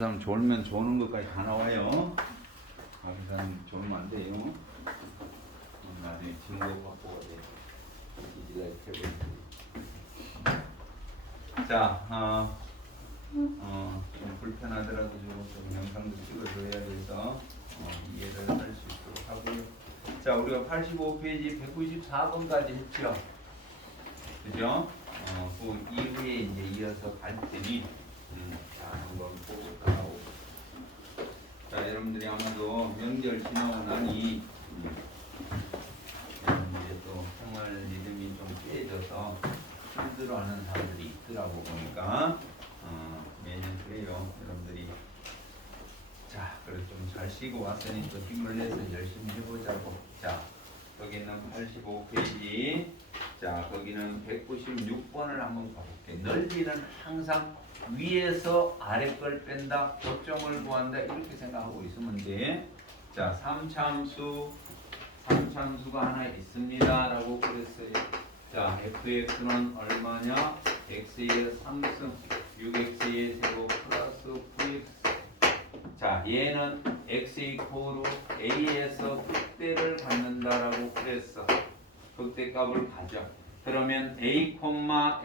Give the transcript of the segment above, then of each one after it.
사람 졸면 조는 것까지 다 나와요. 그 사람 졸면 안 돼요. 나중에 증거 확보가 돼. 자, 좀 불편하더라도 좀 영상도 찍어줘야 돼서 이해를 할 수 있도록 하고요. 자, 우리가 85페이지 194번까지 했죠. 그죠? 그 이후에 이제 이어서 갈 테니 자, 한번 보고 가고. 자, 여러분들이 아마도 명절 지나고 나니 이제 또 생활 리듬이 좀 깨져서 힘들어하는 사람들이 있더라고 보니까 매년 그래요. 여러분들이 자, 그래 좀 잘 쉬고 왔으니 또 힘을 내서 열심히 해보자고. 자, 여기는 85페이지. 자, 거기는 196번을 한번 가볼게요. 넓이는 항상 위에서 아래 걸 뺀다, 고점을 구한다 이렇게 생각하고 있으면 돼. 자, 3참수가 하나 있습니다 라고 그랬어요. 자, fx는 얼마냐? x의 3승 6x의 제곱 플러스 9x. 자, 얘는 x 이코로 a에서 극대를 갖는다라고 그랬어. 극대값을 가져. 그러면 a,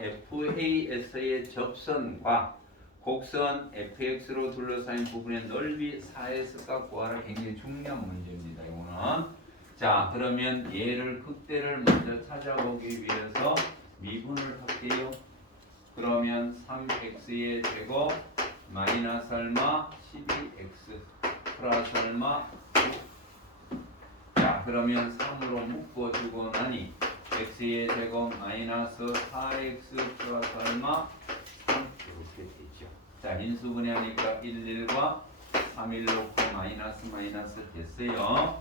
FA에서의 접선과 곡선 fx로 둘러싸인 부분의 넓이 4s 값 구하라. 굉장히 중요한 문제입니다. 이거는. 자, 그러면 얘를 극대를 먼저 찾아보기 위해서 미분을 할게요. 그러면 3x의 제곱 마이너스 얼마 12x 플러스 얼마 9. 자, 그러면 3으로 묶어주고 나니 x의 제곱 마이너스 4x 플러스 얼마 3 이렇게 되죠. 자, 인수분해하니까 11과 3일 놓고 마이너스 됐어요.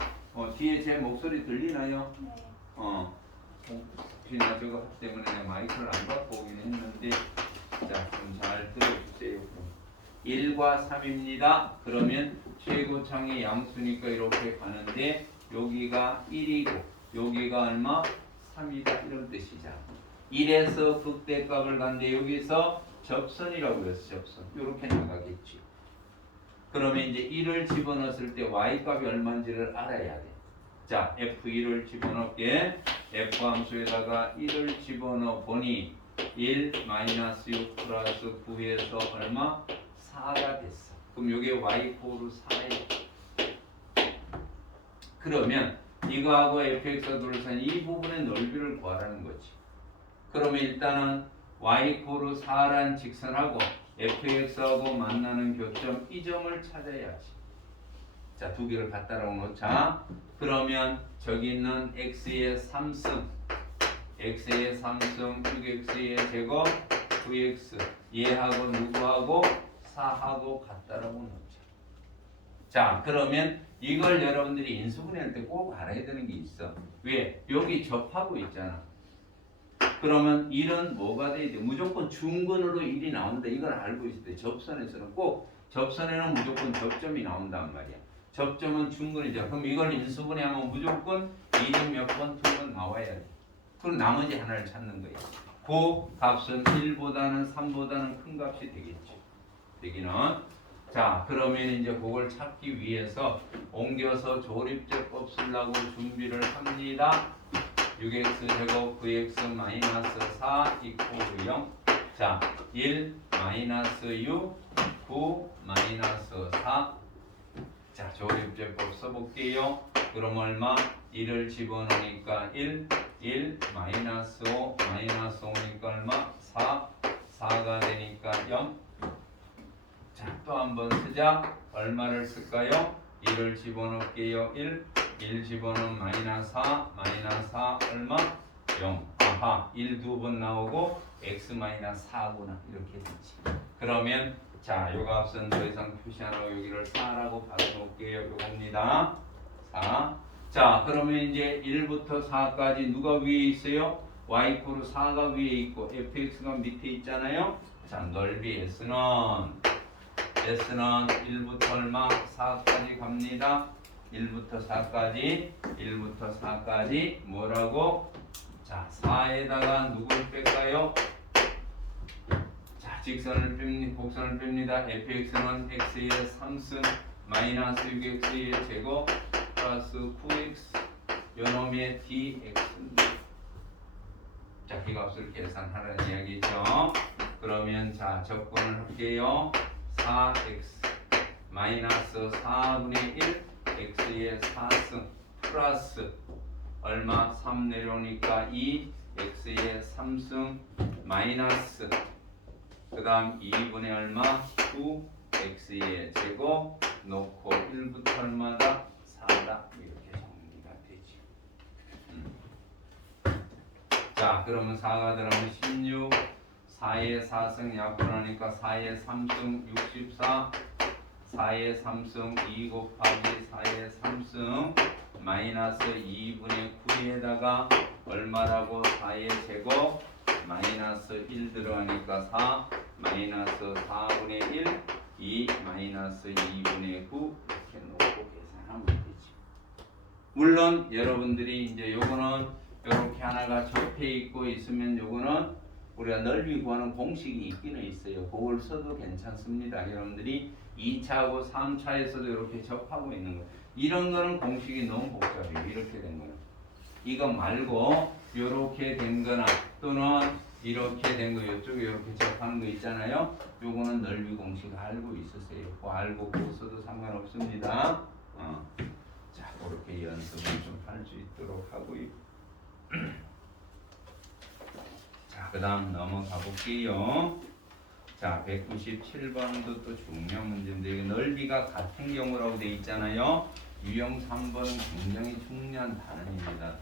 뒤에 제 목소리 들리나요? 네. 혹시 나 저거 하기 때문에 내가 마이크를 안 갖고 오긴 했는데 자, 좀 잘 들어주세요. 1과 3입니다. 그러면 최고창이 양수니까 이렇게 가는데 여기가 1이고 여기가 얼마? 3이다 이런 뜻이잖아. 1에서 극대값을 간데 여기서 접선이라고 해서 접선 이렇게 나가겠지. 그러면 이제 1을 집어넣었을 때 y값이 얼마인지를 알아야 돼. 자, f1을 집어넣게 f 함수에다가 1을 집어넣어 보니 1 마이너스 6 플러스 9에서 얼마? 4가 됐어. 그럼 이게 y4로 4예요. 그러면 이거하고 fx가 둘러싼 이 부분의 넓이를 구하라는 거지. 그러면 일단은 y4로 4란 직선하고 fx하고 만나는 교점 이 점을 찾아야지. 자, 두 개를 갖다 놓자. 그러면 저기 있는 x의 3승 6x의 제곱 9x 얘하고 누구하고 4하고 같다라고 놓자. 자, 그러면 이걸 여러분들이 인수분해할 때 꼭 알아야 되는 게 있어. 왜? 여기 접하고 있잖아. 그러면 1은 뭐가 돼야 돼? 무조건 중근으로 1이 나온다. 이걸 알고 있을 때 접선에서는 꼭 접선에는 무조건 접점이 나온단 말이야. 접점은 중근이죠. 그럼 이걸 인수분해하면 무조건 1이 몇 번, 2번 나와야 돼. 그럼 나머지 하나를 찾는 거야. 그 값은 1보다는 3보다는 큰 값이 되겠죠. 되기는. 자, 그러면 이제 그걸 찾기 위해서 옮겨서 조립제법 쓰려고 준비를 합니다. 6x 제곱 9x 마이너스 4 이코르 0. 자, 1 마이너스 6 9 마이너스 4. 자, 조립제법 써볼게요. 그럼 얼마? 1을 집어넣으니까 1 마이너스 5 마이너스 5니까 얼마? 4가 되니까 0. 자, 또 한번 쓰자. 얼마를 쓸까요? 1을 집어넣을게요. 1 집어넣으면 마이너스 4 얼마? 0. 아하, 1 두 번 나오고 x 마이너스 4구나 이렇게 되지. 그러면 자, 요 값은 더 이상 표시 안 하고 여기를 4라고 받아놓을게요. 요겁니다. 4. 자, 그러면 이제 1부터 4까지 누가 위에 있어요? y-4가 위에 있고 fx가 밑에 있잖아요. 자, 넓이 s는 1부터 얼마? 4까지 갑니다. 1부터 4까지 뭐라고? 자, 4에다가 누굴 뺄까요? 자, 직선을 뺍니다. 곡선을 뺍니다. fx는 x의 3승 마이너스 6x의 제곱 플러스 9x 요놈의 dx입니다. 자, 이 값을 계산하라는 이야기죠. 그러면 자, 적분을 할게요. 4x 마이너스 4분의 1 x의 4승 플러스 얼마? 3 내려오니까 2 x의 3승 마이너스 그 다음 2분의 얼마? 9 x의 제곱 놓고 1부터 얼마다? 4다 이렇게 정리가 되지. 자, 그러면 4가 들어가면 16 4의 4승 약분하니까 4의 3승 64 4의 3승 2 곱하기 4의 3승 마이너스 2분의 9에다가 얼마라고? 4의 제곱 마이너스 1 들어가니까 4 마이너스 4분의 1 2 마이너스 2분의 9 이렇게 놓고 계산하면 되지. 물론 여러분들이 이제 요거는 이렇게 하나가 접해 있고 있으면 요거는 우리가 넓이 구하는 공식이 있기는 있어요. 그걸 써도 괜찮습니다. 여러분들이 2차하고 3차에서도 이렇게 접하고 있는 거예요. 이런 거는 공식이 너무 복잡해요. 이렇게 된 거는. 이거 말고 이렇게 된 거나 또는 이렇게 된 거 이쪽에 이렇게 접하는 거 있잖아요. 요거는 넓이 공식 알고 있으세요. 그거 알고 그거 써도 상관없습니다. 자, 그렇게 연습을 좀 할 수 있도록 하고요. 자, 그 다음 넘어가 볼게요. 자, 197번도 또 중요한 문제인데 이게 넓이가 같은 경우라고 되어 있잖아요. 유형 3번은 굉장히 중요한 단어입니다.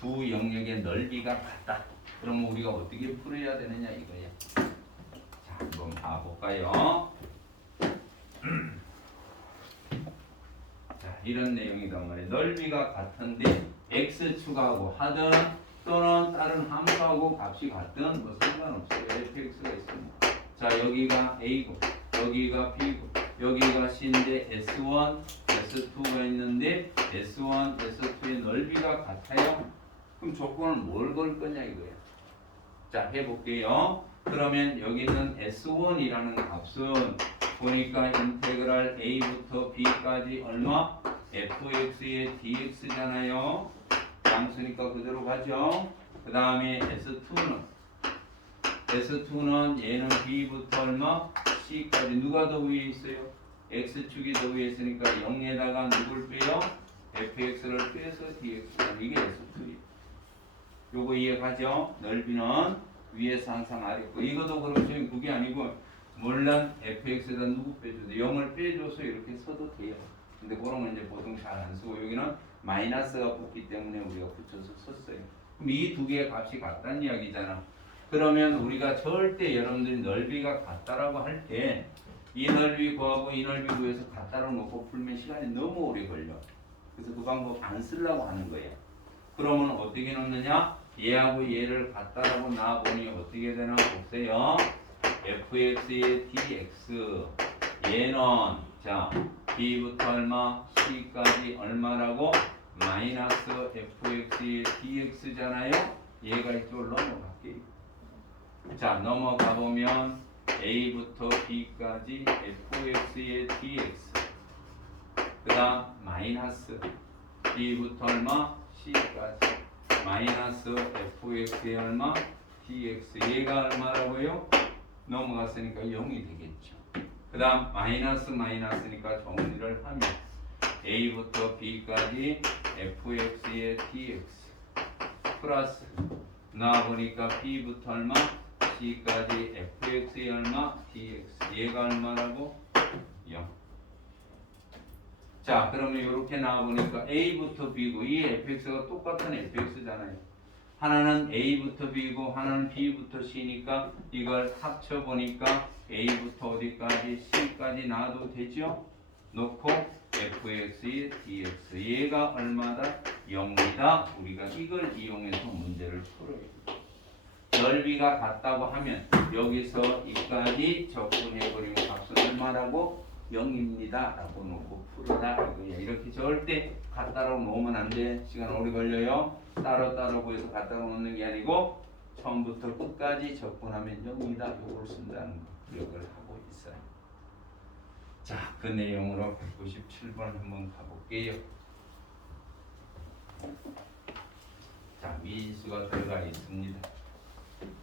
두 영역의 넓이가 같다. 그럼 우리가 어떻게 풀어야 되느냐 이거예요. 자, 한번 봐볼까요? 자, 이런 내용이단 말이에요. 넓이가 같은데 x축하고 하든 또는 다른 함수하고 값이 같든 뭐 상관없어요. fx가 있습니다. 자, 여기가 a고 여기가 b고 여기가 c인데 s1, s2가 있는데 s1, s2의 넓이가 같아요. 그럼 조건은 뭘 걸 거냐 이거예요. 자, 해볼게요. 그러면 여기 있는 s1이라는 값은 보니까 인테그랄 a부터 b까지 얼마? fx의 dx잖아요. 양수니까 그대로 가죠. 그 다음에 S2는 얘는 B부터 얼마? C까지 누가 더 위에 있어요? X축이 더 위에 있으니까 0에다가 누굴 빼요? fx를 빼서 dx가 이게 S2예요. 요거 이해가죠? 넓이는 위에서 항상 아래고 이것도 그렇죠. 그게 아니고 물론 fx에다 누구 빼줘도 0을 빼줘서 이렇게 써도 돼요. 근데 그런 건 이제 보통 잘 안 쓰고 여기는 마이너스가 붙기 때문에 우리가 붙여서 썼어요. 그럼 이 두 개의 값이 같다는 이야기잖아. 그러면 우리가 절대 여러분들이 넓이가 같다라고 할 때 이 넓이 구하고 이 넓이 구해서 같다라고 놓고 풀면 시간이 너무 오래 걸려. 그래서 그 방법 안 쓰려고 하는 거예요. 그러면 어떻게 놓느냐? 얘하고 얘를 같다라고 놔보니 어떻게 되나 보세요. fx의 dx 얘는 자 b부터 얼마 c까지 얼마라고 마이너스 fx의 dx잖아요. 얘가 이쪽으로 넘어갈게요. 자, 넘어가 보면 a부터 b까지 fx의 dx 그 다음 마이너스 b부터 얼마 c까지 마이너스 fx의 얼마 dx 얘가 얼마라고요? 넘어갔으니까 0이 되겠죠. 그 다음 마이너스니까 정리를 하면 a부터 b까지 fx의 dx 플러스 나와보니까 b부터 얼마 c까지 fx의 얼마 dx 얘가 얼마라고? 0. 자, 그러면 이렇게 나와보니까 a부터 b고 이 fx가 똑같은 fx잖아요. 하나는 a부터 b고 하나는 b부터 c니까 이걸 합쳐보니까 a부터 어디까지 c까지 놔도 되죠? 놓고 fx의 dx 얘가 얼마다? 0이다. 우리가 이걸 이용해서 문제를 풀어요. 넓이가 같다고 하면 여기서 이까지 적분해버리면 값은 얼마라고? 0입니다 라고 놓고 풀어라 이거야. 이렇게 절대 같다라고 놓으면 안 돼. 시간 오래 걸려요. 따로따로 보여서 같다고 놓는 게 아니고 처음부터 끝까지 적분하면 0이다. 이걸 쓴다는 거. 기억을 하고 있어요. 자, 그 내용으로 197번 한번 가볼게요. 자, 미지수가 들어가 있습니다.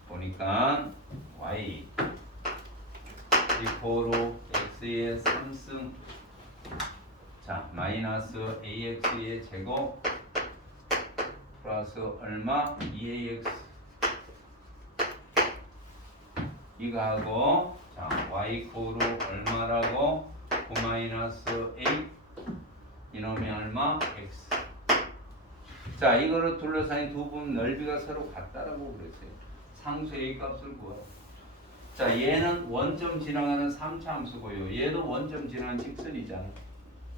보니까 y 이코로 x의 3승 자 마이너스 ax의 제곱 플러스 얼마 2ax 이거 하고 자 y 이코로 얼마라고 9 마이너스 a 이놈이 얼마 x 자 이거를 둘러싸인 두 분 넓이가 서로 같다라고 그랬어요. 상수 a 값을 구하라. 자 얘는 원점 지나가는 3차 함수고요. 얘도 원점 지나가는 직선이잖아.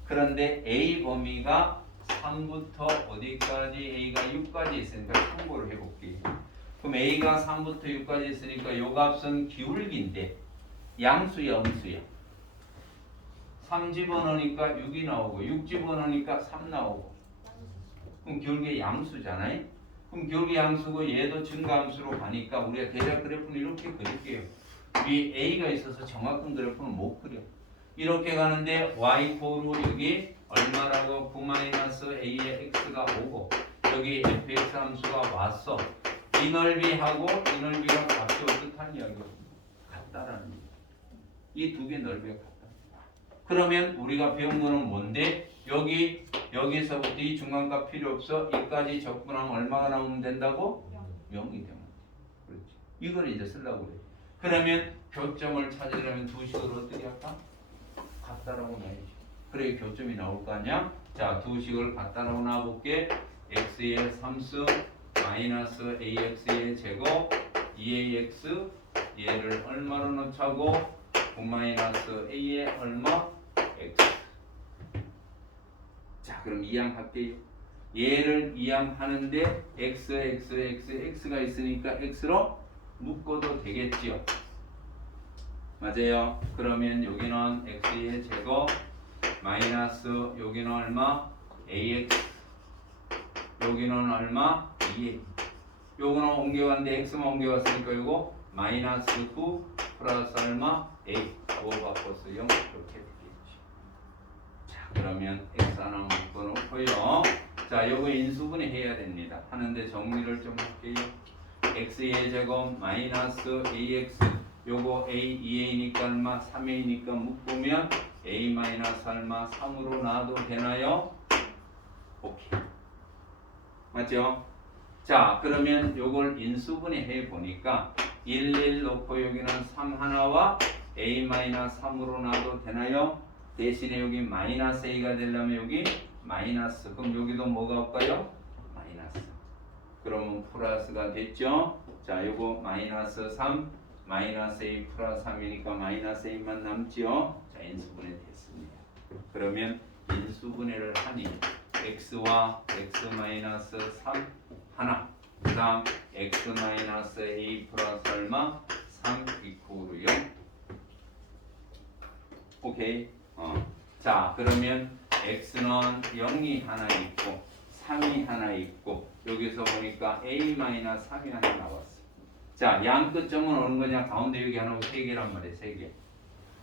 그런데 a 범위가 3부터 어디까지 a가 6까지 있으니까 참고를 해볼게요. 그럼 a가 3부터 6까지 있으니까 요 값은 기울기인데 양수야 음수야. 3 집어넣으니까 6이 나오고 6 집어넣으니까 3 나오고 그럼 기울기 양수잖아요. 그럼 기울기 양수고 얘도 증가함수로 가니까 우리가 대략 그래프는 이렇게 그릴게요. 위 a가 있어서 정확한 그래프는 못 그려. 이렇게 가는데 y 코로 여기 얼마라고 9 마이너스 a의 x가 오고 여기 fx 함수가 왔어. 이 넓이하고 이 넓이가 값이 어떻다는 이야기야? 같다라는 얘기야. 이 두 개 넓이가 같다. 그러면 우리가 배운 거는 뭔데? 여기서부터 이 중간값 필요 없어. 여기까지 적분하면 얼마가 나오면 된다고? 0이 되면 돼. 그렇지. 이걸 이제 쓰려고 그래. 그러면 교점을 찾으려면 두 식을 어떻게 할까? 같다라고 놔야지. 그래 교점이 나올 거 아니야? 자, 두 식을 같다라고 놔볼게. x의 3승 마이너스 ax의 제곱 2ax 얘를 얼마로 넣자고 9 마이너스 a의 얼마? x. 자, 그럼 이항할게요. 얘를 이항하는데 x가 있으니까 x로 묶어도 되겠지요. 맞아요. 그러면 여기는 x의 제곱 마이너스 여기는 얼마? ax 여기는 얼마? 2a 요거는 옮겨갔는데 x만 옮겨갔으니까 요거 마이너스 9 플러스 얼마? a 5 바꿔서 0 이렇게 되겠지. 자 그러면 x 하나 묶어놓고요. 자 요거 인수분해 해야 됩니다. 하는데 정리를 좀 할게요. x의 제곱 마이너스 ax 요거 a 2a니까 얼마 3a니까 묶으면 a 마이너스 얼마 3으로 놔도 되나요? 오케이 맞죠? 자 그러면 요걸 인수분해 해 보니까 1 놓고 여기는 3 하나와 a 마이너스 3으로 놔도 되나요? 대신에 여기 마이너스 a가 되려면 여기 마이너스 그럼 여기도 뭐가 올까요? 마이너스 그러면 플러스가 됐죠? 자 요거 마이너스 3 마이너스 a 플러스 3이니까 마이너스 a만 남지요? 자 인수분해 됐습니다. 그러면 인수분해를 하니 x와 x 마이너스 3 하나 그 다음 x 마이너스 a 플러스 얼마? 3 이코르 0 오케이 자 그러면 x는 0이 하나 있고 3이 하나 있고 여기서 보니까 a 마이너스 3이 하나 나왔어. 자 양 끝점은 어느 거냐? 가운데 여기 하나 3개란 말이야 3개.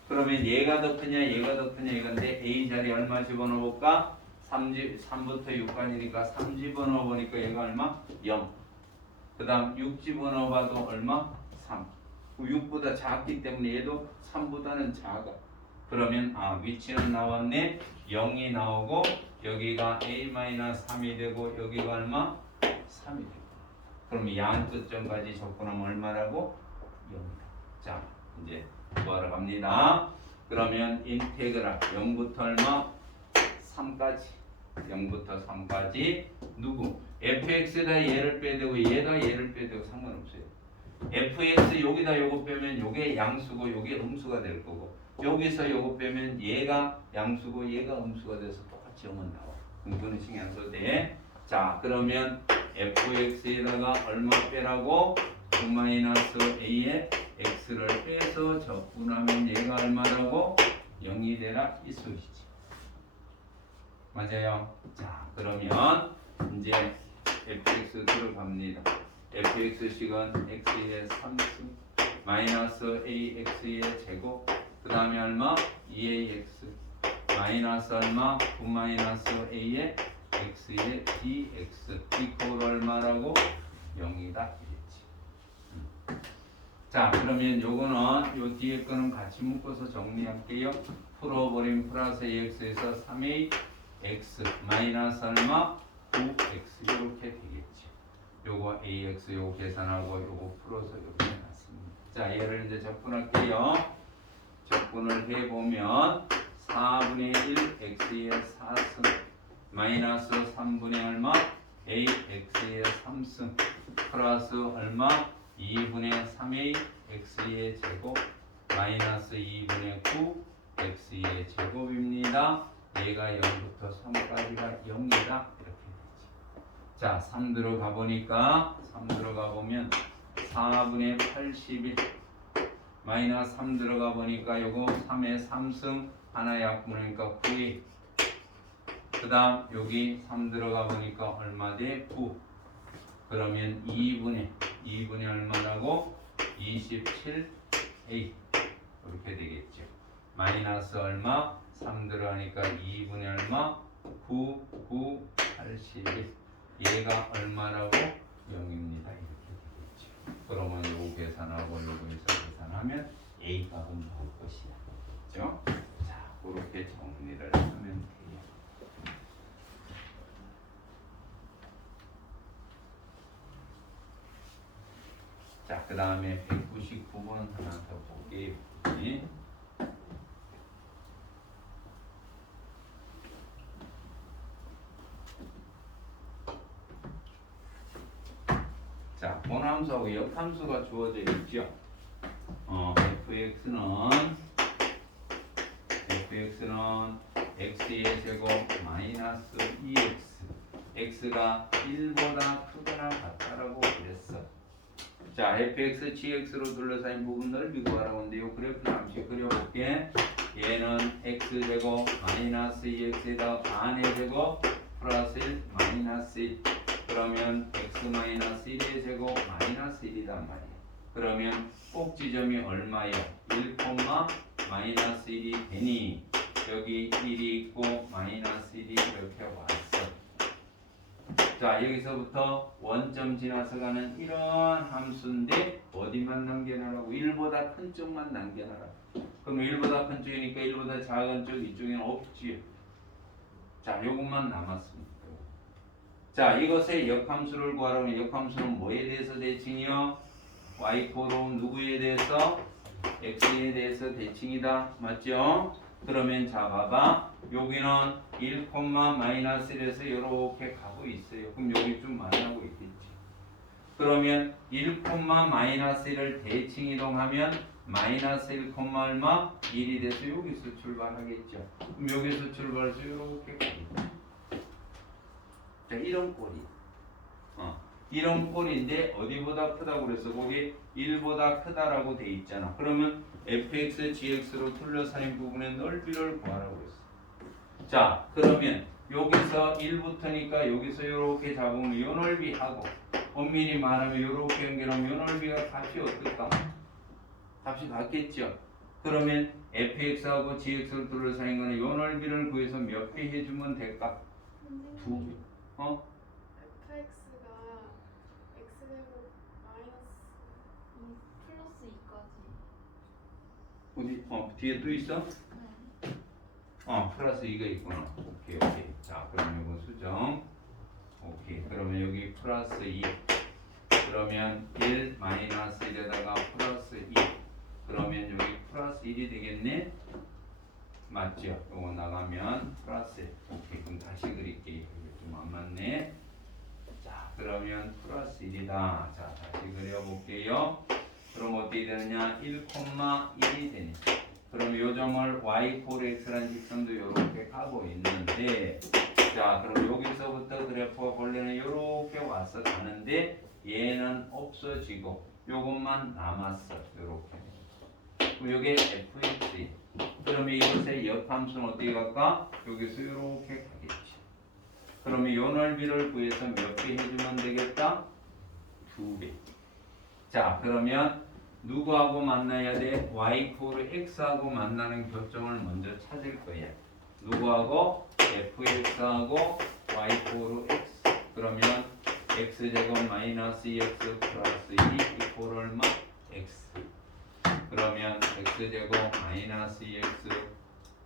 그러면 얘가 더 크냐 얘가 더 크냐 이건데 a 자리 얼마 집어넣어볼까? 3부터 6까지니까 3 집어넣어보니까 얘가 얼마? 0. 그 다음 6 집어넣어봐도 얼마? 3. 6보다 작기 때문에 얘도 3보다는 작아. 그러면 위치는 나왔네. 0이 나오고 여기가 a-3이 되고 여기가 얼마? 3이 되고. 그럼 양 끝점까지 접근하면 얼마라고? 0이다. 자 이제 구하러 갑니다. 그러면 인테그랄 0부터 얼마? 3까지 0부터 3까지 누구? fx에다 얘를 빼되고 얘다 얘를 빼되고 상관없어요. fx 여기다 요거 빼면 요게 양수고 요게 음수가 될 거고 여기서 요거 빼면 얘가 양수고 얘가 음수가 돼서 똑같이 0은 나와. 그럼 그거는 신경 안 써도 돼. 자 그러면 fx에다가 얼마 빼라고? 9 마이너스 a의 x를 빼서 적분하면 얘가 얼마라고? 0이 되라 이 소리지. 맞아요. 자 그러면 이제 fx 들어갑니다. fx식은 x의 3승 마이너스 AX의 제곱 그 다음에 얼마? 2AX 마이너스 얼마? 9 마이너스 A의 X의 DX 이퀄 얼마라고? 0이다 이랬지. 자 그러면 요거는 요 뒤에 거는 같이 묶어서 정리할게요. 풀어버린 플러스 AX에서 3A X 마이너스 얼마? 9X 이렇게 되겠지. 요거 AX 요거 계산하고 요거 풀어서 이렇게 해놨습니다. 자 얘를 이제 접근할게요. 접근을 해보면 4분의 1 X의 4승 마이너스 3분의 얼마? AX의 3승 플러스 얼마? 2분의 3A X의 제곱 마이너스 2분의 9 X의 제곱입니다. 얘가 0부터 3까지가 0이다 이렇게 되지. 자 3 들어가 보니까 3 들어가 보면 4분의 81 마이너스 3 들어가 보니까 요거 3의 3승 하나 약분하니까 9이 그 다음 여기 3 들어가 보니까 얼마 돼? 9 그러면 2분의 얼마라고? 27A 이렇게 되겠죠. 마이너스 얼마? 3 들어가니까 2분의 얼마? 9, 81 얘가 얼마라고? 0입니다. 이렇게 되겠죠. 그러면 요거 계산하고 요거에서 계산하면 A 값은 나올 것이야. 그렇죠? 자, 그렇게 정리를 하면 돼요. 자, 그 다음에 199번 하나 더 볼게요. 자, 본함수하고 역함수가 주어져 있죠. fx는 x의 제곱 마이너스 2x x가 1보다 크거나 같다라고 그랬어. 자, fx, gx로 둘러싸인 부분 넓이 구하라고 하는데요. 그래프 잠시 그려볼게. 얘는 x제곱 마이너스 2x에다 반의 제곱 플러스 1 마이너스 1 그러면 x 마이너스 1의 제곱 마이너스 1이단 말이에요. 그러면 꼭 지점이 얼마예요? 1, 마이너스 1이 되니 여기 1이 있고 마이너스 1이 이렇게 왔어. 자 여기서부터 원점 지나서 가는 이런 함수인데 어디만 남겨놔라고? 1보다 큰 쪽만 남겨놔라. 그럼 1보다 큰 쪽이니까 1보다 작은 쪽 이쪽에는 없지. 자 요것만 남았습니다. 자 이것의 역함수를 구하라면 역함수는 뭐에 대해서 대칭이요? y코로 누구에 대해서? x에 대해서 대칭이다. 맞죠? 그러면 자 봐봐. 여기는 1, 마이너스 1에서 이렇게 가고 있어요. 그럼 여기 좀 만나고 있겠지. 그러면 1, 마이너스 1을 대칭 이동하면 마이너스 1, 얼마? 1이 돼서 여기서 출발하겠죠. 그럼 여기서 출발해서 이렇게 가겠죠. 자 이런 꼴이 이런 꼴인데 어디보다 크다고 그래서 거기 1보다 크다라고 돼 있잖아. 그러면 fx, gx로 둘러싸인 부분의 넓이를 구하라고 그랬어. 자 그러면 여기서 1부터니까 여기서 이렇게 잡으면 이 넓이하고 엄밀히 말하면 이렇게 연결하면 이 넓이가 값이 어떨까? 값이 같겠죠. 그러면 fx하고 gx를 둘러싸인 거는 이 넓이를 구해서 몇 배 해주면 될까? 2배. fx가 x제곱 마이너스 2 플러스 2까지. 어디? 뒤에 또 있어? 네. 플러스 2가 있구나. 오케이. 자, 그럼 이거 수정. 오케이. 그러면 여기 플러스 2. 그러면 1 마이너스 1에다가 플러스 2. 그러면 여기 플러스 1이 되겠네? 맞죠? 이거 나가면 플러스 1. 오케이. 그럼 다시 그릴게요. 이게 좀 안 맞네. 자, 그러면 플러스 1이다. 자, 다시 그려볼게요. 그럼 어떻게 되느냐? 1,1이 되네. 그럼 요 점을 y x라는 직선도 이렇게 가고 있는데, 자, 그럼 여기서부터 그래프가 본래는 이렇게 와서 가는데 얘는 없어지고 요것만 남았어. 이렇게. 그럼 요게 fx. 그러면 이것의 역함수는 어떻게 갈까? 여기서 이렇게 가겠지. 그러면 요 넓이를 구해서 몇 배 해주면 되겠다? 2배. 자, 그러면 누구하고 만나야 돼? y 이코르 x하고 만나는 교점을 먼저 찾을 거야. 누구하고? fx하고 y 이코르 x. 그러면 x제곱 마이너스 2x 플러스 2 이코르 얼마? x. 그러면 x제곱 마이너스 2x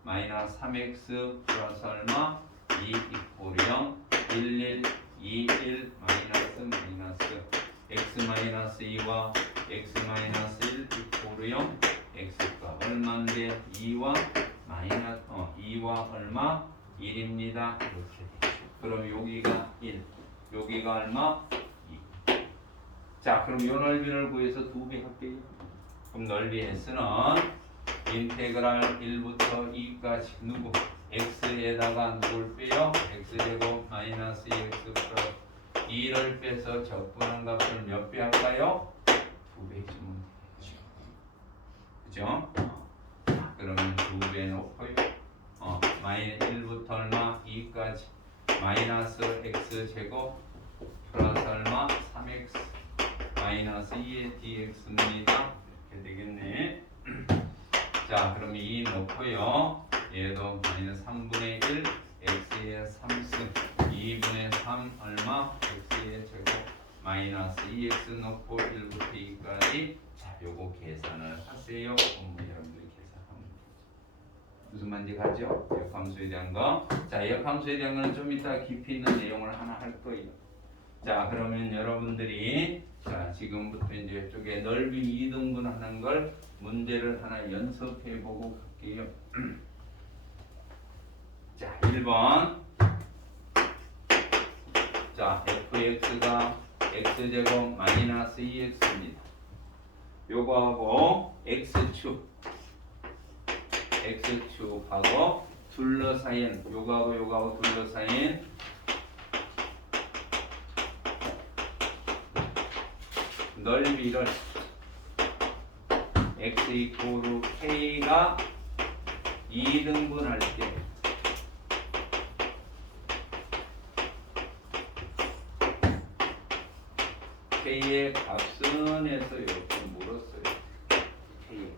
마이너스 3x 플러스 얼마? 2 이코르 0 1 1 2 1 마이너스 x 마이너스 2와 x 마이너스 1 이코르 0 x가 얼마인데 2와 마이너스 2와 얼마? 1입니다. 이렇게 되죠. 그럼 여기가 1 여기가 얼마? 2. 자 그럼 요 넓이를 구해서 2배 할게요. 그럼 넓이 S는 인테그랄 1부터 2까지 누구? x에다가 누굴 빼요? x제곱 마이너스 2x 플러스 2를 빼서 적분한 값을 몇 배 할까요? 2배 주면 되죠. 그죠? 그러면 2배 놓고요. 마이너스 1부터 얼마? 2까지 마이너스 x제곱 플러스 얼마? 3x 마이너스 2의 dx입니다. 이렇게 되겠네. 자, 그럼 2 넣고요. 얘도 마이너스 3분의 1 x의 3승 2분의 3 얼마? x의 제곱 마이너스 2x 넣고 1부터 2까지 자, 요거 계산을 하세요. 여러분들이 계산하면 되죠. 무슨 말인지 가죠? 역함수에 대한 거. 자, 역함수에 대한 거는 좀 이따 깊이 있는 내용을 하나 할 거예요. 자, 그러면 여러분들이 자, 지금부터 이제 이쪽에 넓이 2등분 하는 걸 문제를 하나 연습해 보고 갈게요. 자, 1번. 자, fx가 x제곱 마이너스 2x입니다. 요거하고 x축하고 둘러싸인 요거하고 둘러싸인 넓이를 x 이코르 k가 2등분 할 때 k의 값은 해서 이렇게 물었어요. k.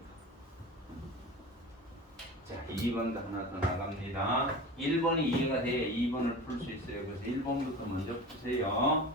자, 2번도 하나 더 나갑니다. 1번이 이해가 돼야 2번을 풀 수 있어요. 그래서 1번부터 먼저 푸세요.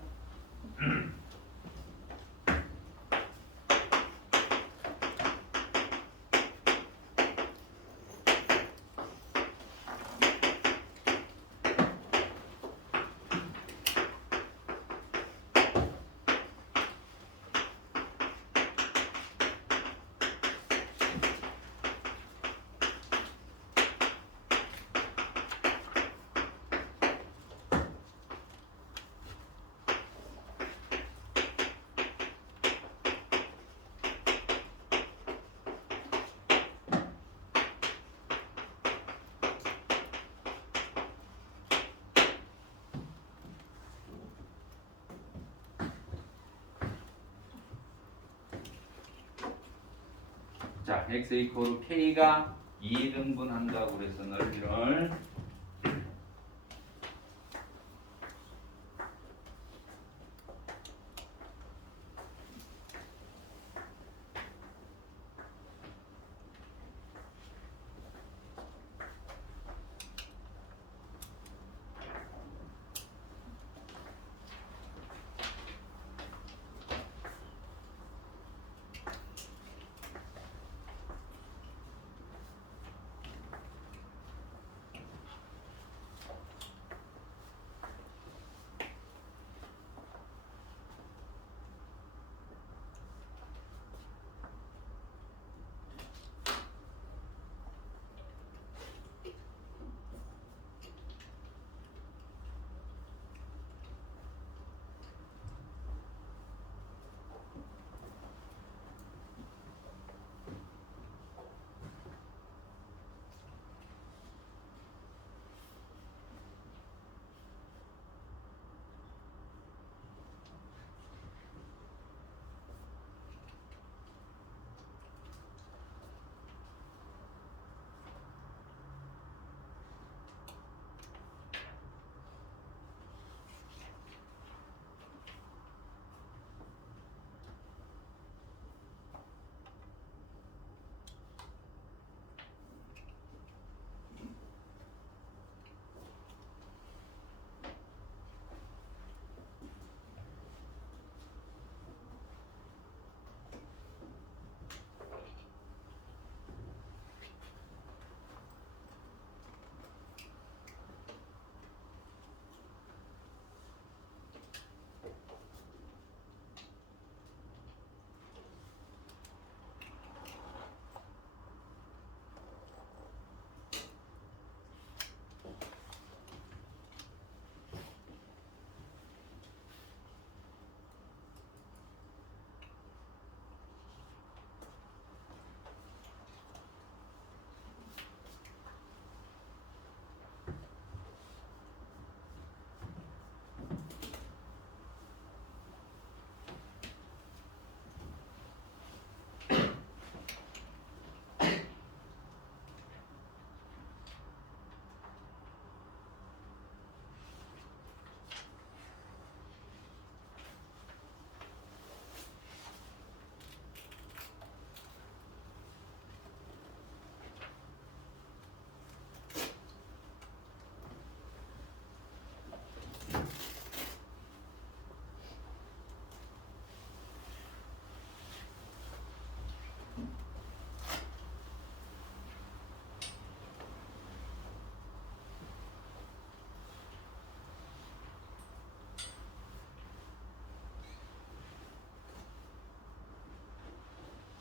자, x 이코르 k가 2등분 한다고 그래서 넓이를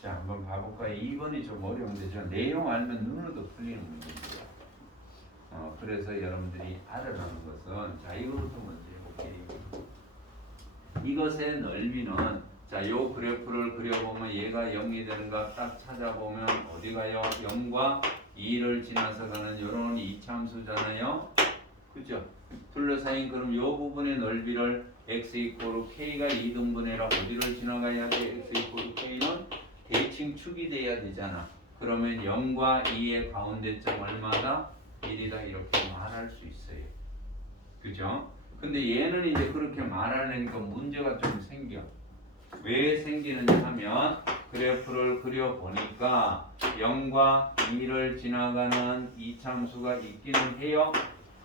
자, 한번 봐볼까요? 2번이 좀 어려운데 저 내용 알면 눈으로도 풀리는 문제입니다. 그래서 여러분들이 알아라는 것은 자, 이거부터 먼저 해볼게요. 이것의 넓이는 자, 요 그래프를 그려보면 얘가 0이 되는가 딱 찾아보면 어디가요? 0과 2를 지나서 가는 요런 이차함수잖아요. 그죠? 둘러싸인 그럼 요 부분의 넓이를 x 이코로 k가 2등분해라 어디를 지나가야 돼? x 이코로 k는 대칭축이 돼야 되잖아. 그러면 0과 2의 가운데점 얼마다? 1이다 이렇게 말할 수 있어요. 그죠? 근데 얘는 이제 그렇게 말하려니까 문제가 좀 생겨. 왜 생기느냐 하면 그래프를 그려보니까 0과 2를 지나가는 이차함수가 있기는 해요.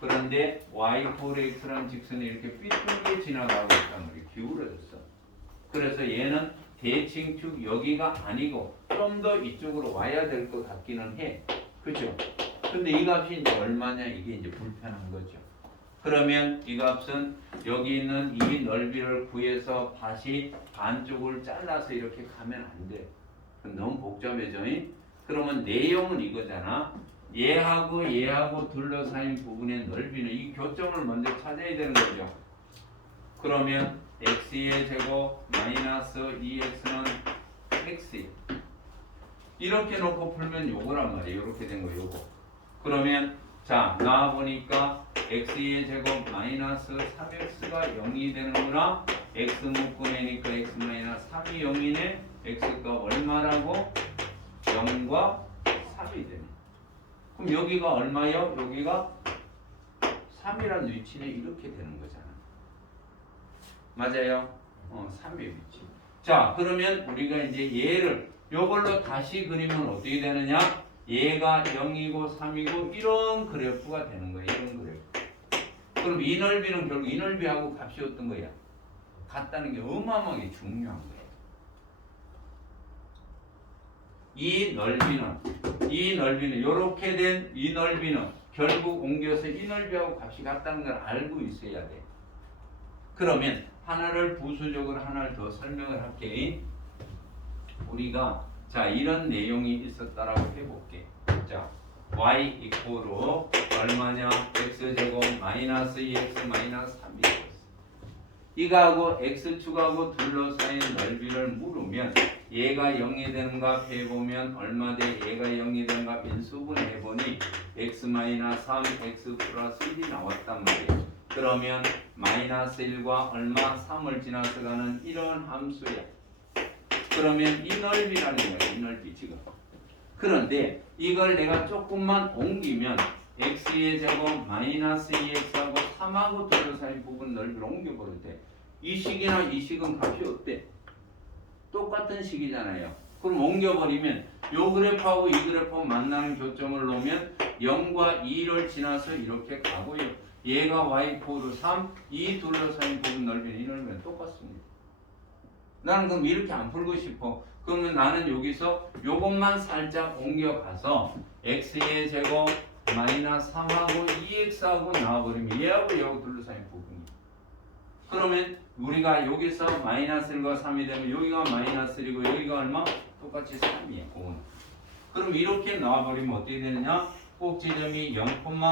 그런데 y4x라는 직선이 이렇게 삐뚤게 지나가고 있단 말이에요. 기울어졌어. 그래서 얘는 대칭축 여기가 아니고 좀 더 이쪽으로 와야 될 것 같기는 해. 그죠? 근데 이 값이 이제 얼마냐 이게 이제 불편한 거죠. 그러면 이 값은 여기 있는 이 넓이를 구해서 다시 반쪽을 잘라서 이렇게 가면 안 돼. 너무 복잡해져. 그러면 내용은 이거잖아. 얘하고 둘러싸인 부분의 넓이는 이 교점을 먼저 찾아야 되는 거죠. 그러면 x의 제곱 마이너스 2x는 x 이렇게 놓고 풀면 요거란 말이에요. 이렇게 된 거 요거. 그러면 자 나와 보니까 x의 제곱 마이너스 3x가 0이 되는구나. x 묶음이니까 x 마이너스 3이 0이네. x가 얼마라고? 0과 3이 되네. 그럼 여기가 얼마요? 여기가 3이라는 위치는 이렇게 되는 거잖아. 맞아요? 3의 위치. 자, 그러면 우리가 이제 얘를 요걸로 다시 그리면 어떻게 되느냐? 얘가 0이고 3이고 이런 그래프가 되는 거예요. 이런 그래프. 그럼 이 넓이는 결국 이 넓이하고 값이 어떤 거야? 같다는 게 어마어마하게 중요한 거예요. 이 넓이는 이렇게 된 이 넓이는 결국 옮겨서 이 넓이하고 값이 같다는 걸 알고 있어야 돼. 그러면 하나를 부수적으로 하나를 더 설명을 할게. 우리가 자 이런 내용이 있었다라고 해볼게. 자 y 이코로 얼마냐? x제곱 마이너스 2x 마이너스 3이 되었어. 이거하고 x축하고 둘러싸인 넓이를 물으면 얘가 0이 되는가 해보면 얼마 돼? 얘가 0이 되는가 인수분해 해보니 x 마이너스 3 x 플러스 1이 나왔단 말이에요. 그러면 마이너스 1과 얼마? 3을 지나서 가는 이런 함수야. 그러면 이 넓이라는 거야. 이 넓이 지금. 그런데 이걸 내가 조금만 옮기면 x의 제곱 마이너스 2x하고 3하고 둘러싸인 부분 넓이를 옮겨버릴 때 이 식이나 이 식은 값이 어때? 똑같은 식이잖아요. 그럼 옮겨버리면 요 그래프하고 이 그래프하고 만나는 교점을 놓으면 0과 2를 지나서 이렇게 가고요. 얘가 y=3, 이 둘러싸인 부분 넓이는 이 넓이는 똑같습니다. 나는 그럼 이렇게 안 풀고 싶어. 그러면 나는 여기서 요것만 살짝 옮겨가서 x의 제곱 마이너스 3하고 2x하고 나와버리면 얘하고 얘하고 둘러싸인 부분이. 그러면 우리가 여기서 마이너스 1과 3이 되면 여기가 마이너스 1이고 여기가 얼마? 똑같이 3이야. 5는. 그럼 이렇게 나와버리면 어떻게 되느냐? 꼭지점이 0,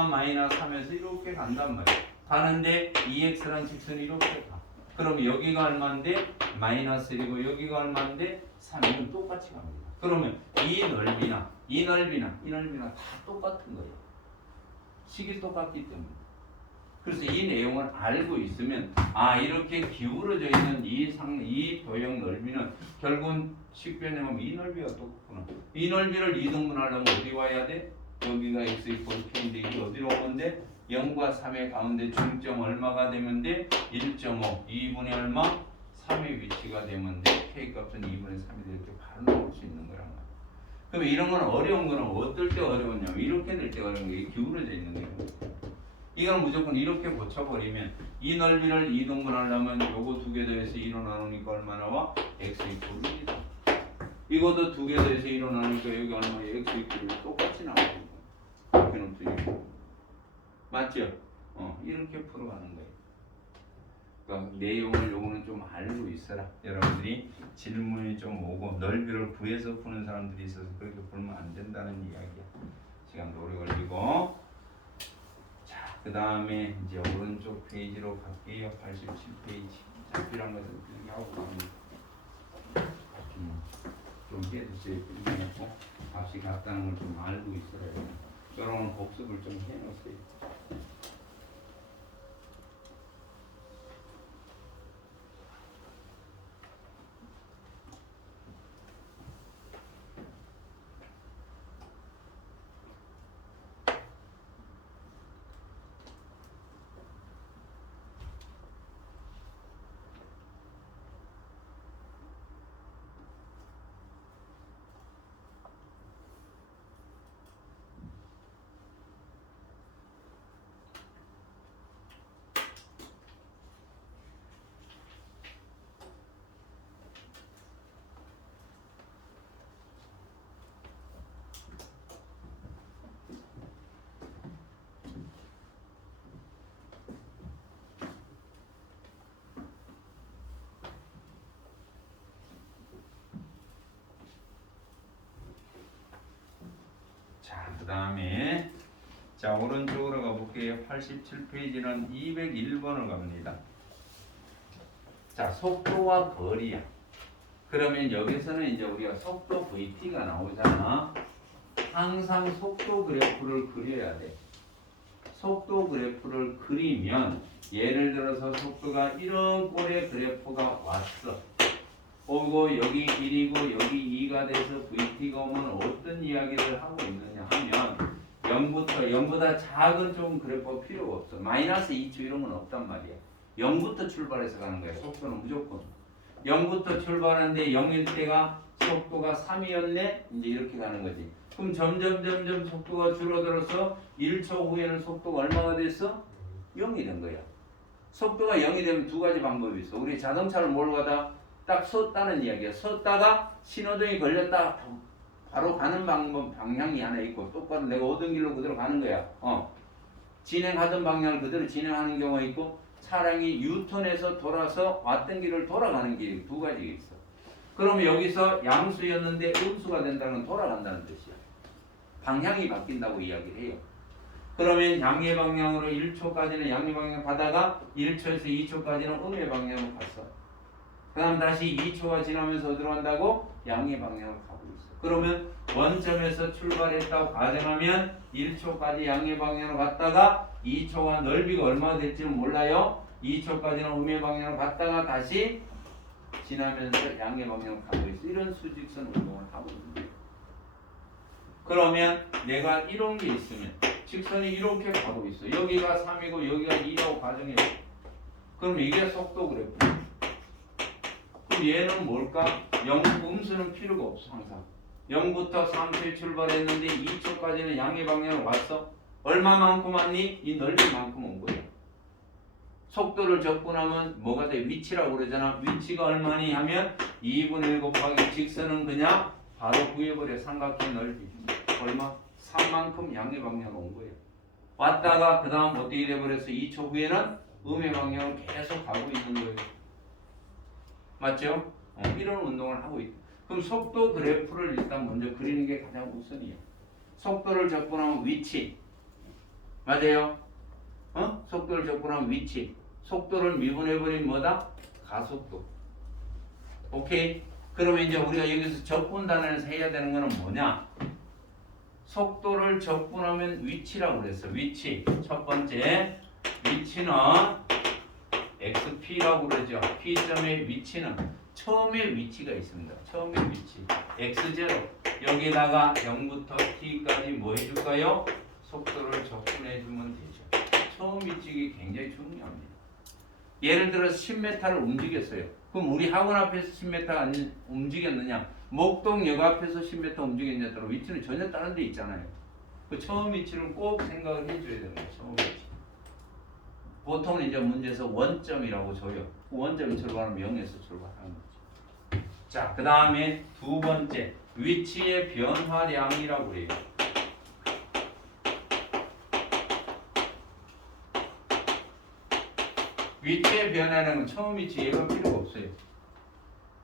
마이너스 3에서 이렇게 간단 말이야. 가는데 2x라는 직선이 이렇게 가. 그럼 여기가 얼마인데? 마이너스 1이고 여기가 얼마인데? 3이면 똑같이 갑니다. 그러면 이 넓이나 다 똑같은 거예요. 식이 똑같기 때문에. 그래서 이 내용을 알고 있으면 이렇게 기울어져 있는 이 도형 넓이는 결국은 식변형은 이 넓이가 똑같구나. 이 넓이를 2등분하려면 어디 와야 돼? 여기가 x 이퀄 k인데 이게 어디로 오면 돼? 0과 3의 가운데 중점 얼마가 되면 돼? 1.5 2분의 얼마? 3의 위치가 되면 돼. k값은 2분의 3이 이렇게 바로 나올 수 있는 거란 말이야. 그럼 이런 건 어려운 거는 어떨 때 어려웠냐면 이렇게 될 때 어려운 게 기울어져 있는 거예요. 이건 무조건 이렇게 고쳐버리면 이 넓이를 2등분하려면 요거 두 개 더해서 2로 나누니까 얼마 나와? x 이퀄 1이다. 이것도 두 개 더해서 2로 나누니까 여기 얼마예요? x 이퀄 1 똑같이 나오는 거야. 이렇게는 틀리고. 맞죠? 이렇게 풀어가는 거예요. 그 내용을 요거는 좀 알고 있어라. 여러분들이 질문이 좀 오고 넓이를 구해서 푸는 사람들이 있어서 그렇게 풀면 안 된다는 이야기야. 시간도 오래 걸리고. 자, 그 다음에 이제 오른쪽 페이지로 갈게요. 87페이지. 필요한 것은 이렇게 하고 갑니다. 좀 깨주세요. 필요하고 값이 같다는 걸 좀 알고 있어야 돼요. 여러분 복습을 좀 해놓으세요. 자, 그 다음에 자 오른쪽으로 가볼게요. 87페이지는 201번을 갑니다. 자, 속도와 거리야. 그러면 여기서는 이제 우리가 속도 VT가 나오잖아. 항상 속도 그래프를 그려야 돼. 속도 그래프를 그리면 예를 들어서 속도가 이런 꼴의 그래프가 왔어. 오고 여기 1이고 여기 2가 돼서 VT가 오면 어떤 이야기를 하고 있느냐 하면 0보다 작은 좀 그래프가 필요가 없어. 마이너스 2초 이런 건 없단 말이야. 0부터 출발해서 가는 거야. 속도는 무조건 0부터 출발하는데 0일 때가 속도가 3이었네? 이제 이렇게 가는 거지. 그럼 점점 속도가 줄어들어서 1초 후에는 속도가 얼마가 됐어? 0이 된 거야. 속도가 0이 되면 두 가지 방법이 있어. 우리 자동차를 몰고 가다 딱 섰다는 이야기야. 섰다가 신호등이 걸렸다 바로 가는 방향이 하나 있고 똑바로 내가 오던 길로 그대로 가는 거야. 진행하던 방향을 그대로 진행하는 경우가 있고 차량이 유턴해서 돌아서 왔던 길을 돌아가는 길이 두 가지가 있어. 그러면 여기서 양수였는데 음수가 된다는 건 돌아간다는 뜻이야. 방향이 바뀐다고 이야기를 해요. 그러면 양의 방향으로 1초까지는 양의 방향을 가다가 1초에서 2초까지는 음의 방향으로 갔어. 그 다음 다시 2초가 지나면서 어디로 간다고? 양의 방향으로 가고 있어. 그러면 원점에서 출발했다고 가정하면 1초까지 양의 방향으로 갔다가 2초가 넓이가 얼마나 될지는 몰라요. 2초까지는 음의 방향으로 갔다가 다시 지나면서 양의 방향으로 가고 있어. 이런 수직선 운동을 하고 있는 거예요. 그러면 내가 이런 게 있으면 직선이 이렇게 가고 있어. 여기가 3이고 여기가 2라고 가정해. 그럼 이게 속도 그래프. 그럼 얘는 뭘까? 음수는 필요가 없어. 항상 0부터 3초에 출발했는데 2초까지는 양의 방향으로 왔어. 얼마만큼 왔니? 이 넓이만큼 온 거야. 속도를 적분하면 뭐가 돼? 위치라고 그러잖아. 위치가 얼마니 하면 2분의 1 곱하기 직선은 그냥 바로 구해버려. 삼각형 넓이 얼마? 3만큼 양의 방향으로 온 거예요. 왔다가 그 다음 어떻게 돼버렸어? 2초 후에는 음의 방향으로 계속 가고 있는 거예요. 맞죠? 이런 운동을 하고 있다. 그럼 속도 그래프를 일단 먼저 그리는 게 가장 우선이에요. 속도를 적분하면 위치. 맞아요? 속도를 적분하면 위치. 속도를 미분해버리면 뭐다? 가속도. 오케이? 그러면 이제 우리가 여기서 적분 단원에서 해야 되는 거는 뭐냐? 속도를 적분하면 위치라고 그랬어. 위치. 첫 번째 위치는 XP라고 그러죠. P점의 위치는 처음의 위치가 있습니다. 처음의 위치. X0. 여기다가 0부터 T까지 뭐 해줄까요? 속도를 적분해주면 되죠. 처음 위치가 굉장히 중요합니다. 예를 들어서 10m를 움직였어요. 그럼 우리 학원 앞에서 10m 안 움직였느냐? 목동역 앞에서 10m 움직였냐에 따라 위치는 전혀 다른 데 있잖아요. 그 처음 위치를 꼭 생각을 해줘야 되는 거예요. 처음 위치. 보통은 이제 문제에서 원점이라고 줘요. 원점이 출발하면 0에서 출발하는 거죠. 자, 그 다음에 두 번째 위치의 변화량이라고 그래요. 위치의 변화라는 건 처음 위치 얘가 필요가 없어요.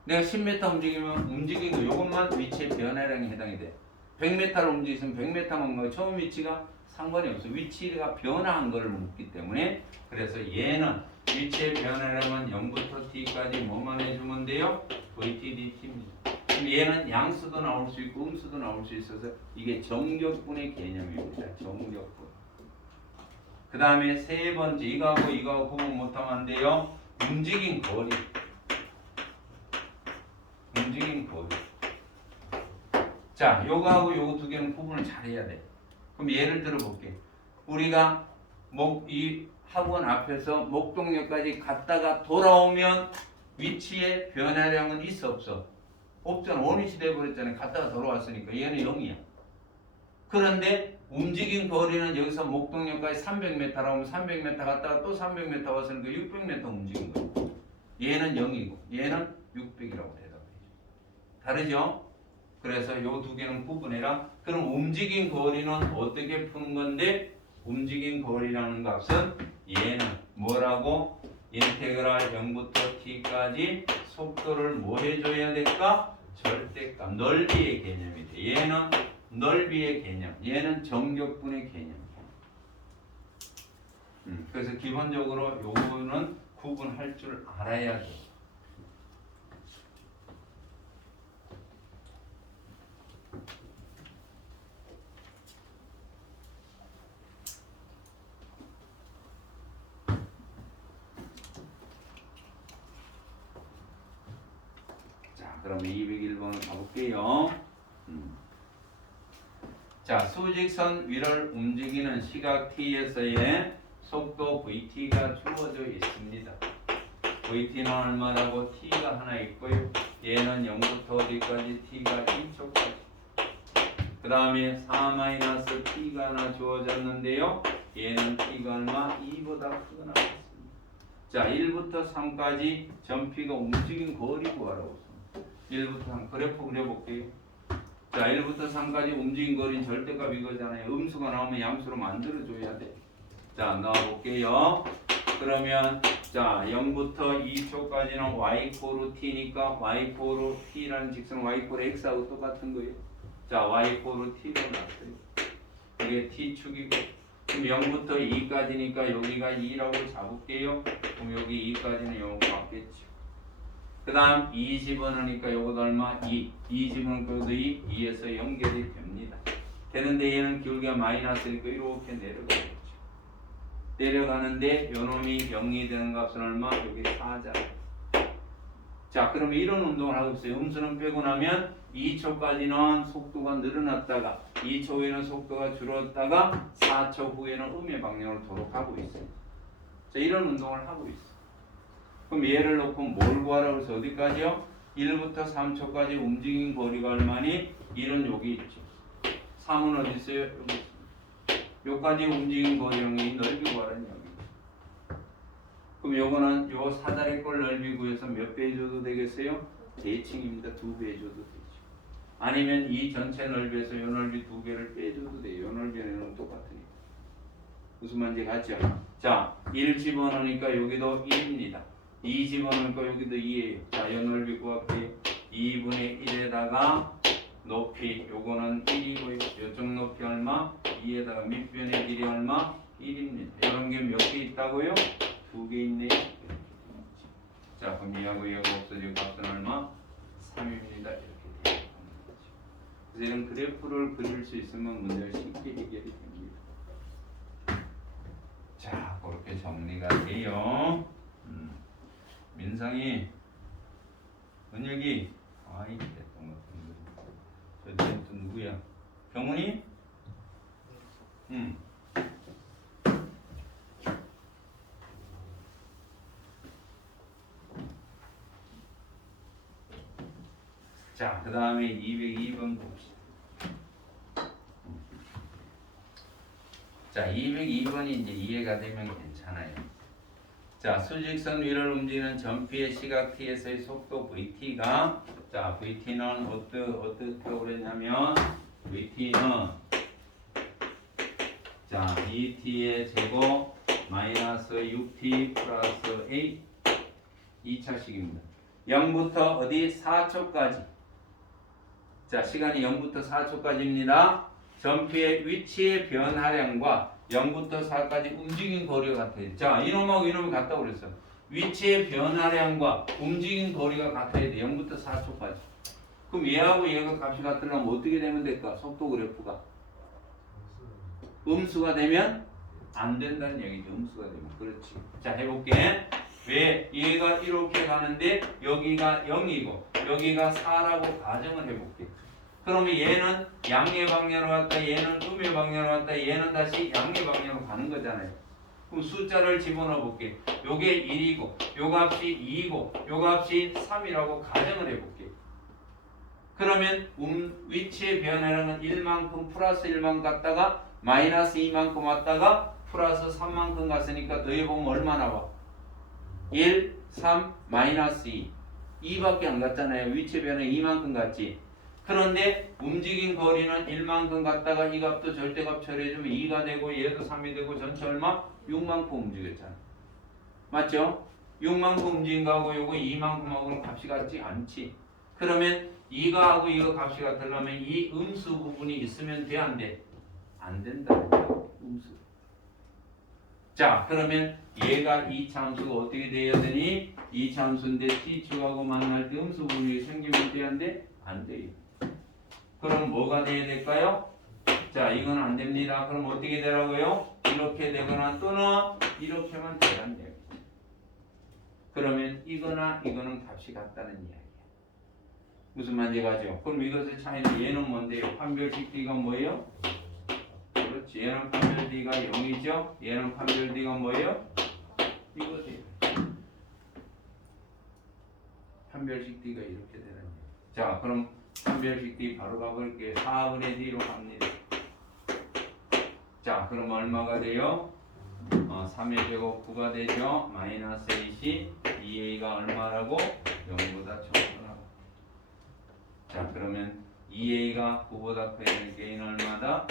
내가 10m 움직이면 움직인 거 요것만 위치의 변화량에 해당이 돼. 100m를 움직이면 100m만 뭐 처음 위치가 상관이 없어. 위치가 변화한 거를 묻기 때문에 그래서 얘는 위치의 변화량은 0부터 t까지 뭐만 해주면 돼요? VT, dt입니다. 그럼 얘는 양수도 나올 수 있고 음수도 나올 수 있어서 이게 정격분의 개념입니다. 정격분. 그 다음에 세 번째 이거하고 구분 못하면 안 돼요. 움직인 거리. 움직인 거리. 자, 요거하고 요거 두 개는 구분을 잘 해야 돼. 그럼 예를 들어 볼게. 우리가 이 학원 앞에서 목동역까지 갔다가 돌아오면 위치의 변화량은 있어 없어? 없잖아. 원위치 돼버렸잖아요. 갔다가 돌아왔으니까 얘는 0이야. 그런데 움직인 거리는 여기서 목동역까지 300m라고 하면 300m 갔다가 또 300m 왔으니까 600m 움직인 거야. 얘는 0이고 얘는 600이라고 대답해. 다르죠? 그래서 요 두 개는 구분해라. 그럼 움직인 거리는 어떻게 푸는 건데? 움직인 거리라는 값은 얘는 뭐라고? 인테그랄 0부터 t까지 속도를 뭐 해줘야 될까? 절대값, 넓이의 개념이 돼. 얘는 넓이의 개념, 얘는 정격분의 개념. 그래서 기본적으로 요거는 구분할 줄 알아야 돼. 그러면 201번 가볼게요. 자, 수직선 위를 움직이는 시각 t에서의 속도 vt가 주어져 있습니다. vt는 얼마라고? t가 하나 있고요. 얘는 0부터 어디까지? t가 2초까지. 그 다음에 4-t가 하나 주어졌는데요. 얘는 t가 얼마? 2보다 크거나 같습니다. 자, 1부터 3까지 점피가 움직인 거리 구하라고. 1부터 3 그래프 그려볼게요. 자, 1부터 3까지 움직인 거리는 절대값 이거잖아요. 음수가 나오면 양수로 만들어줘야 돼. 자, 넣어볼게요. 그러면 자 0부터 2초까지는 y 코로 t니까 y 코로 t라는 직선 y 코로 x하고 똑같은 거예요. 자, y 코로 t로 놨어요. 이게 t축이고 그럼 0부터 2까지니까 여기가 2라고 잡을게요. 그럼 여기 2까지는 0 맞겠죠. 그 다음 2 집어넣으니까 요것도 얼마? 2 집어넣으니까 2에서 연결이 됩니다. 되는데 얘는 기울기가 마이너스니까 이렇게 내려가겠죠. 내려가는데 요놈이 0이 되는 값은 얼마? 여기 4잖아. 자, 그러면 이런 운동을 하고 있어요. 음수는 빼고 나면 2초까지는 속도가 늘어났다가 2초 후에는 속도가 줄었다가 4초 후에는 음의 방향으로 돌아가고 있어요. 자, 이런 운동을 하고 있어요. 그럼 얘를 놓고 뭘 구하라고 해서 어디까지요? 1부터 3초까지 움직인 거리가 얼마니? 1은 여기 있죠. 3은 어디 있어요? 여기 있습니다. 요까지 움직인 거리의 넓이 구하라는 얘기입니다. 그럼 요거는 요 사다리꼴 넓이 구해서 몇 배 줘도 되겠어요? 대칭입니다. 2배 줘도 되죠. 아니면 이 전체 넓이에서 요 넓이 2배를 빼줘도 돼요. 요 넓이는 똑같으니까. 무슨 말인지 같죠? 자, 1 집어넣으니까 여기도 1입니다. 2 집어넣으니까 여기도 2예요. 자, 요 넓이 구할게요. 2분의 1에다가 높이 요거는 1이고요. 요쪽 높이 얼마? 2에다가 밑변의 길이 얼마? 1입니다. 이런 게 몇 개 있다고요? 2개 있네요. 자, 그럼 이하고 이하고 없어지고 값은 얼마? 3입니다. 이렇게 되는 거죠. 그래서 이런 그래프를 그릴 수 있으면 문제가 쉽게 해결이 됩니다. 자, 그렇게 정리가 돼요. 민상이, 은혁이, 아이 됐던 것 같은데. 저기 또 누구야? 경훈이? 자, 그 다음에 202번 봅시다. 자, 202번이 이제 이해가 되면 괜찮아요. 자, 수직선 위를 움직이는 전피의 시각 t에서의 속도 vt가 자, vt는 어떻게 그랬냐면 vt는 자, 2t의 제곱 마이너스 6t 플러스 a 2차식입니다. 0부터 어디 4초까지. 자, 시간이 0부터 4초까지입니다. 점피의 위치의 변화량과 0부터 4까지 움직인 거리가 같아요. 자, 이놈하고 이놈이 같다고 그랬어. 위치의 변화량과 움직인 거리가 같아야 돼. 0부터 4초까지. 그럼 얘하고 얘가 값이 같으려면 어떻게 되면 될까? 속도 그래프가 음수가 되면 안 된다는 얘기죠. 음수가 되면. 그렇지. 자, 해볼게. 왜 얘가 이렇게 가는데 여기가 0이고 여기가 4라고 가정을 해볼게. 그러면 얘는 양의 방향으로 왔다, 얘는 음의 방향으로 왔다, 얘는 다시 양의 방향으로 가는 거잖아요. 그럼 숫자를 집어넣어 볼게. 요게 1이고 요 값이 2이고 요 값이 3이라고 가정을 해볼게. 그러면 위치의 변화량은 1만큼 플러스 1만큼 갔다가 마이너스 2만큼 왔다가 플러스 3만큼 갔으니까 더해보면 얼마 나와? 1, 3, 마이너스 2. 2밖에 안 갔잖아요. 위치의 변화 2만큼 갔지. 그런데 움직인 거리는 1만큼 갔다가 이 값도 절대값 처리해주면 2가 되고 얘도 3이 되고 전체 얼마? 6만큼 움직였잖아. 맞죠? 6만큼 움직인 거하고 요거 2만큼하고는 값이 같지 않지. 그러면 이거하고 이거 값이 같으려면 이 음수 부분이 있으면 돼, 안 돼? 안 된다. 음수. 자, 그러면 얘가 이 참수가 어떻게 돼야 되니? 이 참수인데 t축하고 만날 때 음수 부분이 생기면 돼야 안 돼? 안 돼요. 그럼 뭐가 돼야 될까요? 자, 이건 안 됩니다. 그럼 어떻게 되라고요? 이렇게 되거나 또는 이렇게만 되란 얘기. 그러면 이거나 이거는 값이 같다는 이야기야. 무슨 말인지 가죠? 그럼 이것의 차이는 얘는 뭔데요? 판별식 D가 뭐예요? 그렇지. 얘는 판별 D가 0이죠? 얘는 판별 D가 뭐예요? 이거지. 판별식 D가 이렇게 되는 거예요. 자, 그럼 판별식 D 바로 가볼게요. 4분의 D로 갑니다. 자, 그럼 얼마가 돼요? 3의 제곱 9가 되죠? 마이너스 8이 2a가 얼마라고? 0보다 적구나. 자, 그러면 2a가 9보다 크면 a는 얼마다?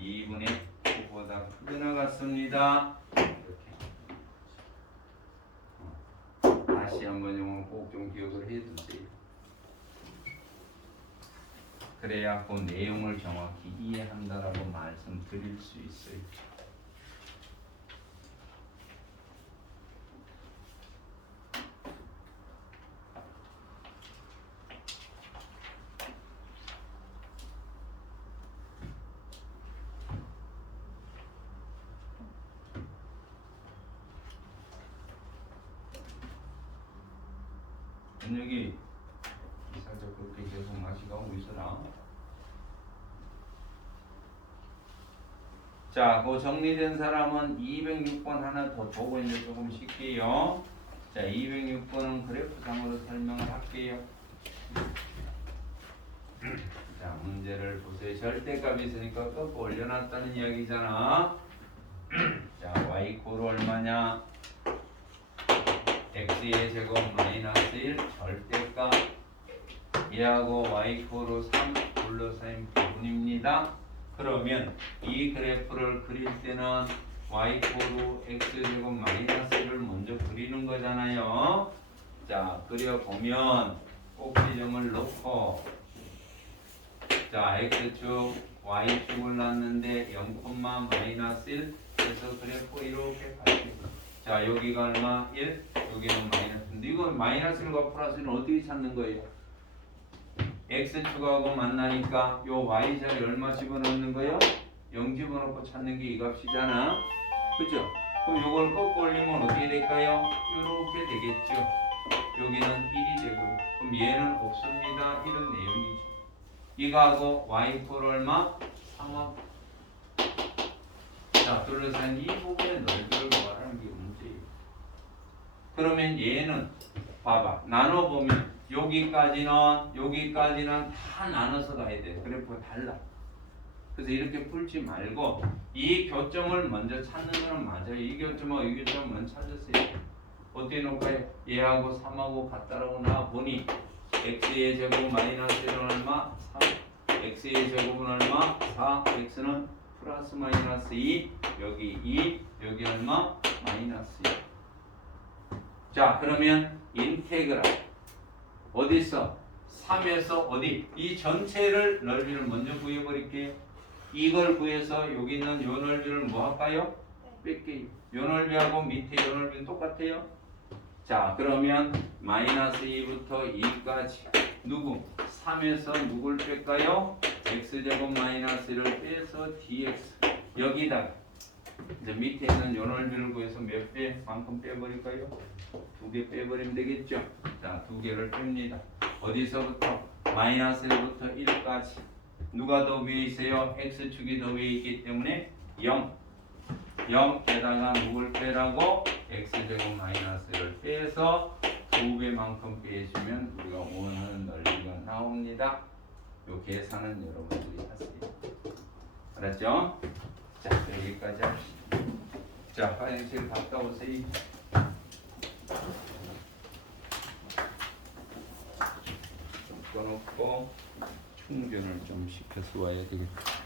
2분의 9보다 크게 나갔습니다. 이렇게. 다시 한번 이건 꼭 좀 기억을 해두세요. 그래야 그 내용을 정확히 이해한다라고 말씀드릴 수 있어요. 저녁이 살짝 그렇게 계속 마시고 있으나. 자, 그 정리된 사람은 206번 하나 더 보고 이제 조금 쉴게요. 자, 206번은 그래프상으로 설명을 할게요. 자, 문제를 보세요. 절대값이 있으니까 꺾어 올려놨다는 이야기잖아. 자, y 고로 얼마냐? x의 제곱 마이너스 1 절대값. 얘하고 y 고로 3 둘러싸인 부분입니다. 그러면 이 그래프를 그릴 때는 y 고로 x 제곱 마이너스 1을 먼저 그리는 거잖아요. 자, 그려보면 꼭지점을 넣고 자, x축 y축을 놨는데 0, 마이너스 1 그래서 그래프 이렇게 가죠. 자, 여기가 얼마? 1, 여기는 마이너스인데 이건 마이너스과 플러스는 어떻게 찾는 거예요? x축하고 만나니까 요 y자리 얼마 집어넣는 거예요? 0 집어넣고 찾는 게 이 값이잖아. 그죠? 그럼 요걸 꺾어 올리면 어떻게 될까요? 이렇게 되겠죠. 여기는 1이 되고요. 그럼 얘는 없습니다. 이런 내용이죠. 이거하고 y 콜 얼마? 3하고. 자, 둘러싼 이 부분의 넓이를 구하라는 게 문제예요. 그러면 얘는 봐봐. 나눠보면 여기까지는 다 나눠서 가야 돼. 그래프가 달라. 그래서 이렇게 풀지 말고 이 교점을 먼저 찾는 거는 맞아요. 이 교점하고 이 교점을 먼저 찾으세요. 어떻게 놓을까요? 얘하고 3하고 같다라고 나와보니 x의 제곱 마이너스 1은 얼마? 3. x의 제곱은 얼마? 4. x는 플러스 마이너스 2. 여기 2. 여기 얼마? 마이너스 2. 자, 그러면 인테그랄 어디 있어? 3에서 어디? 이 전체를 넓이를 먼저 구해버릴게요. 이걸 구해서 여기 있는 요 넓이를 뭐 할까요? 뺄게요. 요 넓이하고 밑에 요 넓이는 똑같아요. 자, 그러면 마이너스 2부터 2까지 누구? 3에서 누굴 뺄까요? x제곱 마이너스 1을 빼서 dx 여기다가 이제 밑에 있는 요 넓이를 구해서 몇 배만큼 빼버릴까요? 2개 빼버리면 되겠죠? 자, 2개를 뺍니다. 어디서부터? 마이너스 1부터 1까지 누가 더 위에 있어요? x축이 더 위에 있기 때문에 0 0에다가 누굴 빼라고? x제곱 마이너스를 빼서 2배만큼 빼주면 우리가 원하는 넓이가 나옵니다. 요 계산은 여러분들이 하세요. 알았죠? 자, 여기까지 합시다. 자, 화장실 갔다 오세요. 좀 꺼놓고 충전을 좀 시켜서 와야 되겠다.